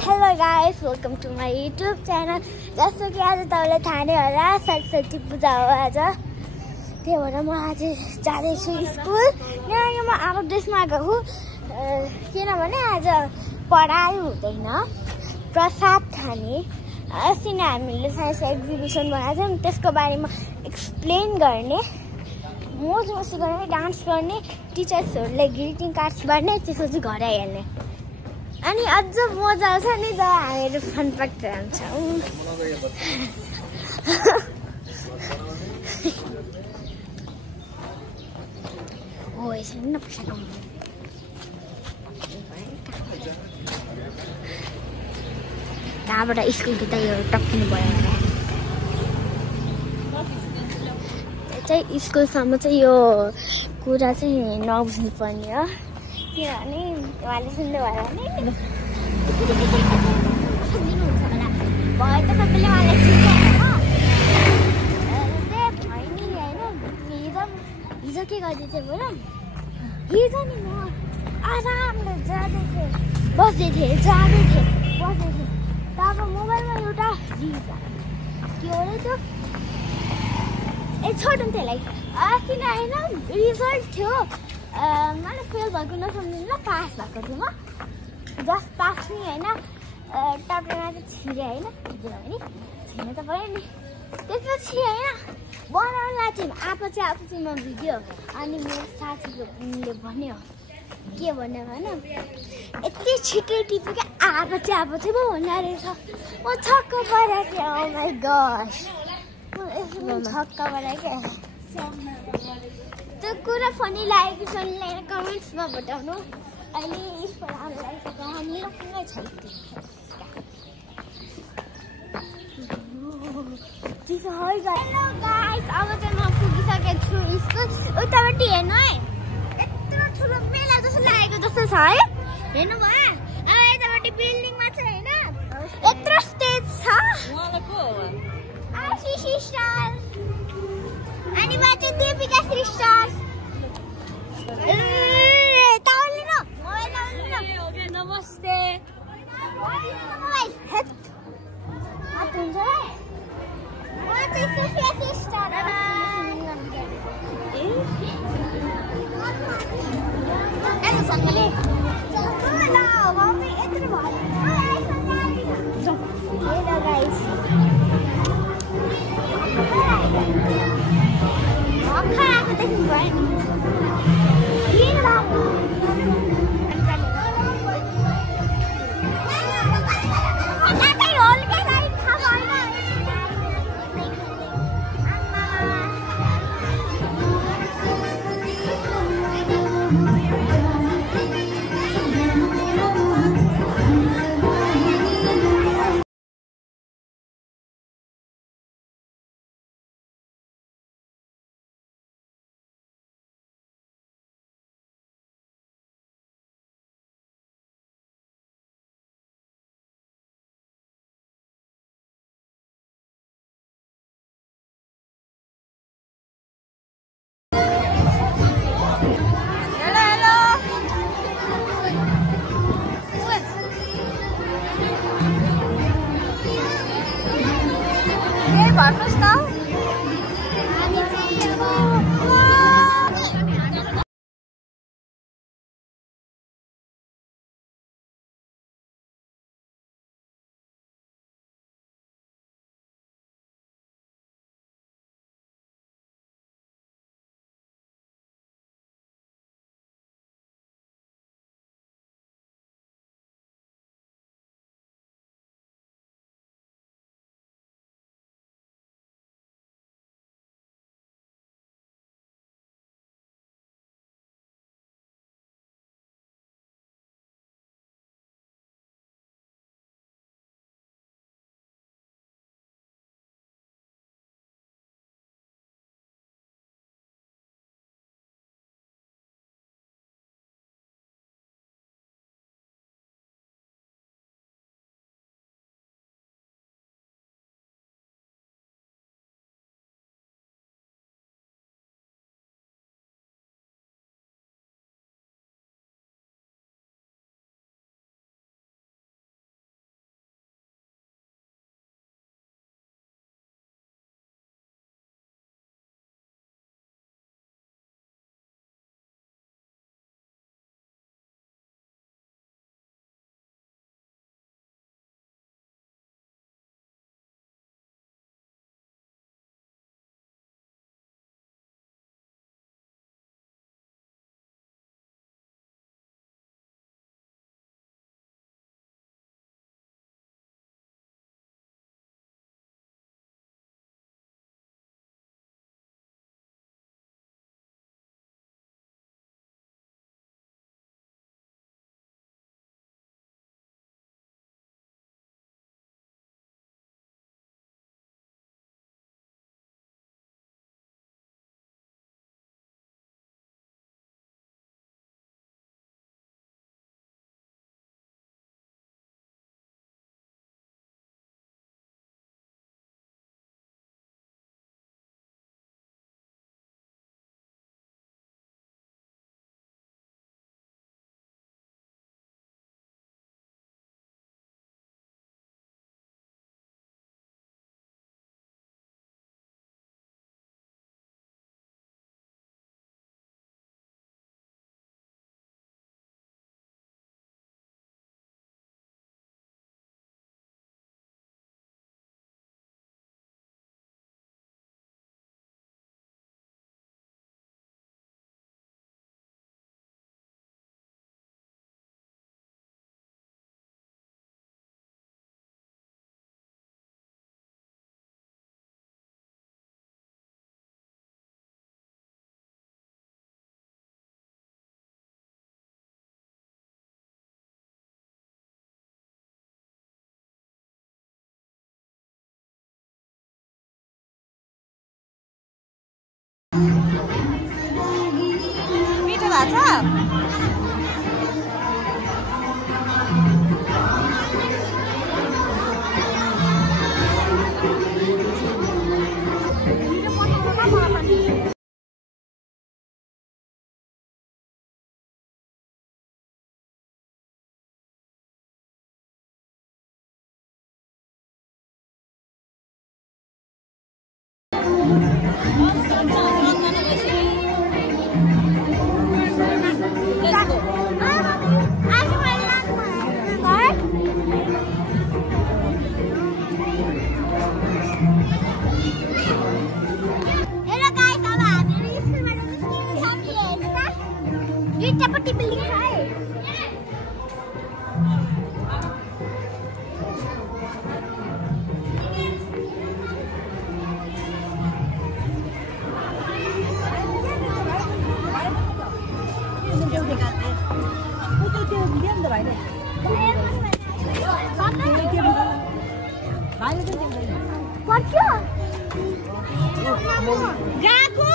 Hello guys, welcome to my YouTube channel. जस्तो कि आज तपाईलाई थाहा नै होला सरस्वती पूजा हो आज। त्यही भएर म आज जाँदैछु स्कुल। यहाँ म आउट ड्रेसमा गएको किनभने आज पढाइ हुँदैन, प्रसाद खाने। अस्ति नै हामीले साइन्स एक्जिबिसन बनाएको थियौँ, त्यसको बारेमा एक्सप्लेन गर्ने, मोज मस्ती गर्ने, डान्स गर्ने, टिचर्सहरूलाई ग्रिटिङ कार्ड्स बाँड्ने, त्यसपछि घर आइहाल्ने। अनि अझ मजा आउँछ नि त, हामीहरू फन पार्क जान्छौँ। हो यसरी न पैसा कमाउनु। कहाँबाट स्कुलको त यो टक्किनु भयो होला। चाहिँ स्कुलसम्म चाहिँ यो कुरा चाहिँ नबुझ्नु पर्ने हो, किनभने उहाँले सुन्नु भयो भने दिनुहुन्छ होला। भयो त सबैले उहाँलाई हिजो के गर्दै थिएँ बोल, हिजो नि म आरामले जाँदै थिएँ, बस्दै थिएँ, जाँदै थिएँ, बस्दै थिएँ। तब मोबाइलमा एउटा रिल्स के हो रे त्यो, छोड्नु त्यसलाई। अस्ति नै होइन रिजल्ट थियो, मैले फेल भएको नसम्झिनु, पास भएको थिएँ म। जस्ट पास नि होइन, टपमा चाहिँ छिरेँ होइन, किनभने छिर्नु त पऱ्यो नि। त्यसपछि होइन बनाउनु लाग्थ्यो आपछि म भिडियो। अनि मेरो साथीले भन्यो, के भन्यो भने यति छिटो टिप्यो क्या, आपछि पो भन्ने रहेछ। म छक्क परेको थिएँ। ओ माई गॉड, छक्क परेको क्या। त्यो कुरा फनी लागेको छ नि, कमेन्ट्समा बताउनु। अहिले यसको राम्रो लागेको मेरो कुनै छैन। हेलो गाइस, अब चाहिँ म पुगिसकेको छु स्कुल। उतापट्टि हेर्नु है, यत्रो ठुलो मेला जस्तो लागेको जस्तो छ है, हेर्नु भयो। अब यतापट्टि बिल्डिङमा चाहिँ होइन यत्रो स्टेज छ। आशी सिस्टर अनि बाटो दीपिका सिस्टर। नमस्ते। Barcos tá? गएको